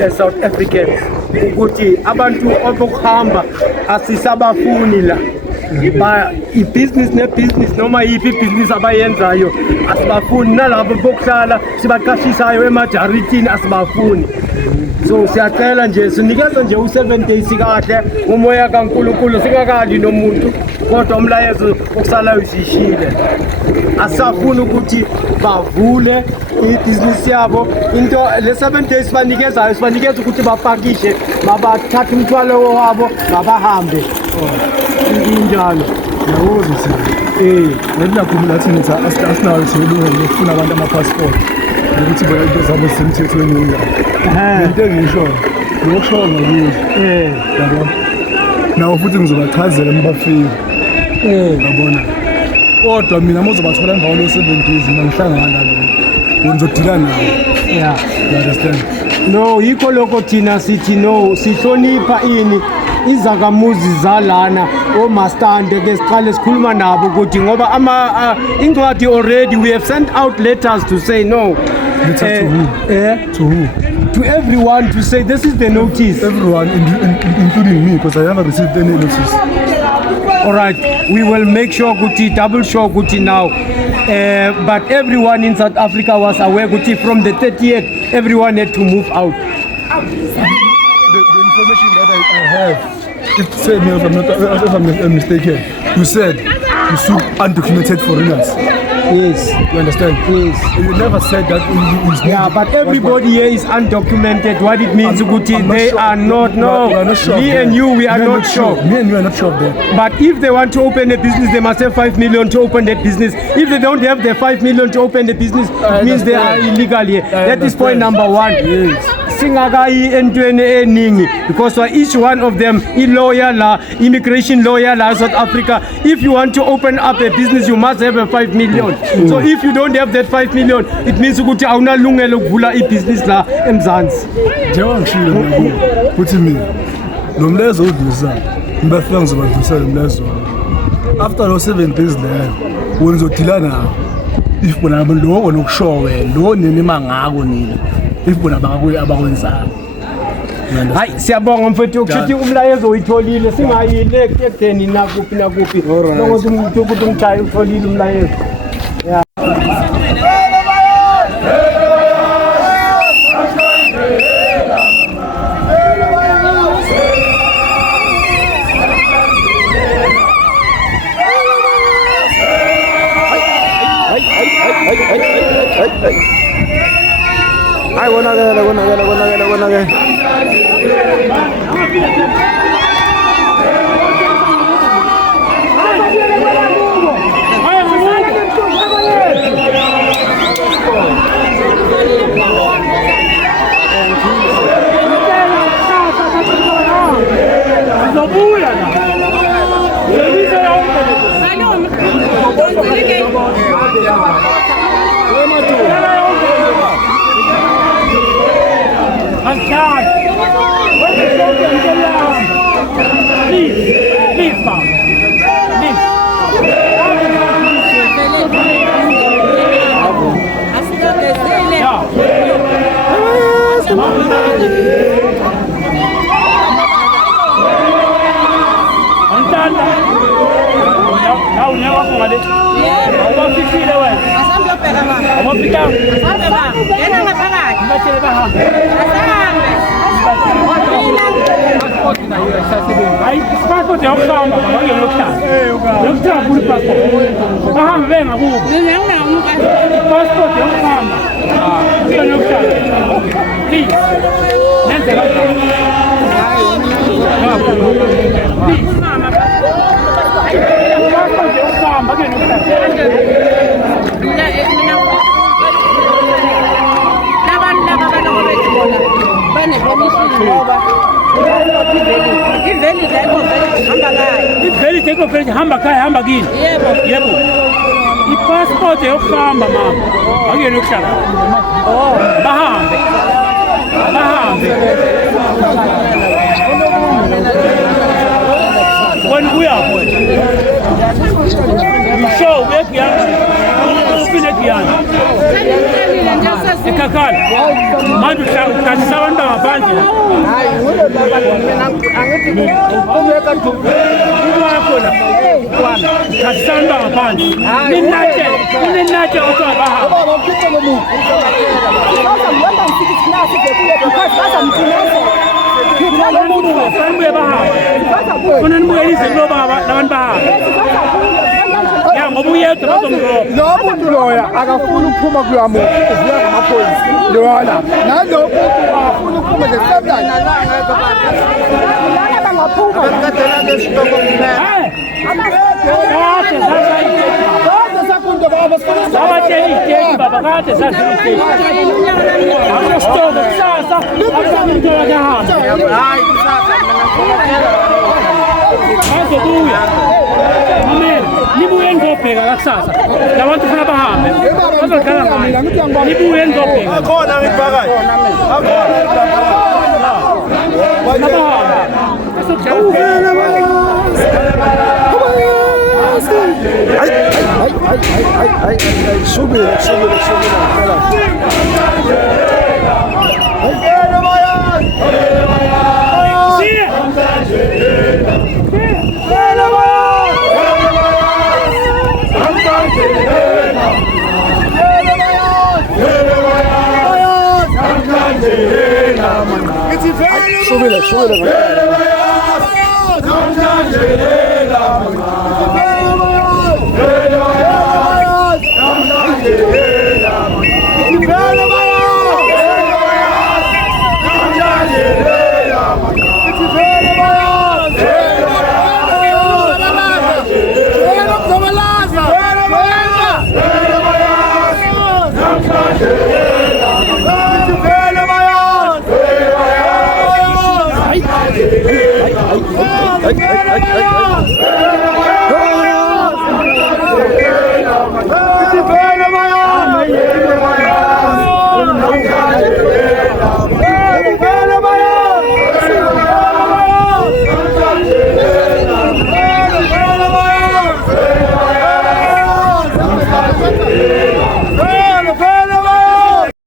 as South Africans ukuthi abantu obokuhamba asisabafuni la ba i-business ne-business noma yiphi i-business abayenzayo asibafuni, nalabo bokuhlala sibaqashisayo emajaritini asibafuni. So siyacela nje sinikeza nje u7 days kahle umoya kaNkulunkulu singakali nomuntu, kodwa umlayezo okusalayo sishile. Asafuna ukuthi bavule i-business yabo, into le 7 days banikezayo sibanikeza ukuthi bapakishe, mabathathe umthwalo wabo mabahambe. Injalo yawoza ngiyakhumulathi ngithi asinayo selungelo lokufuna abantu ama-passport ukuthi into zabo zisemthethweni njani. Into engisho ngiyokusho ngakuyo yabo, nawo futhi ngizobachazela mbafike yabona, kodwa mina mozobathola emva kwalo 7 days mina ngihlangana lo ngizodila nawo. Yeah, you understand? No, yikho lokho thina sithi no sihlonipha ini izakamuzi zalana omastande ke siqale sikhuluma nabo ukuthi ngoba incwadi already we have sent out letters to say no. Letters to who? To who? To everyone to say this is the notice. Everyone, including me, because I haven't received any notice. All right, we will make sure Guti, double sure Guti now. But everyone in South Africa was aware Guti from the 30th, everyone had to move out. The information that I have, it said me if I'm not mistaken, you said you sue undocumented foreigners. Yes. You understand? Yes. You never said that. Yeah, but everybody here is undocumented. What it means, Guti, they sure. Are not. No, we are not sure me and you, we are not sure. Me and you are not sure of that. But if they want to open a business, they must have 5 million to open that business. If they don't have the 5 million to open the business, it means they are illegal here. That is point number 1. Yes. Singakai entweni eningi because for each one of them lawyer la immigration lawyer la South Africa, if you want to open up a business you must have a 5 million. So if you don't have that 5 million it means ukuthi awunalungelo ukuvula ibusiness la eMzansi. Njengoba ngishilo ukuthi mina lo mlezo udlisa ngibafika ngizobadlulisela lo mlezo after lo 7 days leyo wenzodila nawo if bona lo nokushowe lo nenima ngako nina if bona bangakuye abakwenzayo. Hayi siyabonga mfethu ukuthi umlayezo uyitholile singayile ekudeni nakuphi nakuphi ngokuthi umuntu ukuthi umchaye utholile umlayezo. Yeah. Ay, buena que. Please, ma'am. Please. Aí, passport é o carro, olha o local. Eu trago por passport. Ah, vem, abu. Não. Passport é o carro. Olha o local. Please. Nem se vai. Please. Passport é o carro, olha o local. Iveli take off hamba kaya hamba kini. Yebo. I-passport yokuhamba mama. Akuyena yokuhlala. Bahambe. Wena uyapho. Show wekuyana. Ufile kuyana. Ekaka. Wala. Manje uhlangisa abantu ngaphandle la. Hayi ngulo abantu mina angithi kumeka khona. Uhlangisa abantu ngaphandle. Ninatshe utshwala bahamba. Funa nibuyelise kulo baba labantu bahamba. Ya ngoba uyedwa bazomroba. Lo muntu loya akafuni ukuphuma kuyamuntu uvuka ngamaphoyisa lona nalo muntu akafuni ukuphuma ngesabulani Abakadela lesitoko kuphela. Abatshela iy'teki baba kade saziy'teki. Akusitoko kusasa akusamuntu akahamba. Hayi kusasa mina ngivokotela. Bazobuya. Mamela, nibuye nizobheka kakusasa. La bantu funa bahambe. Bazodlala ngayo. Nibuye nizobheka. Akhona ngibhakayo.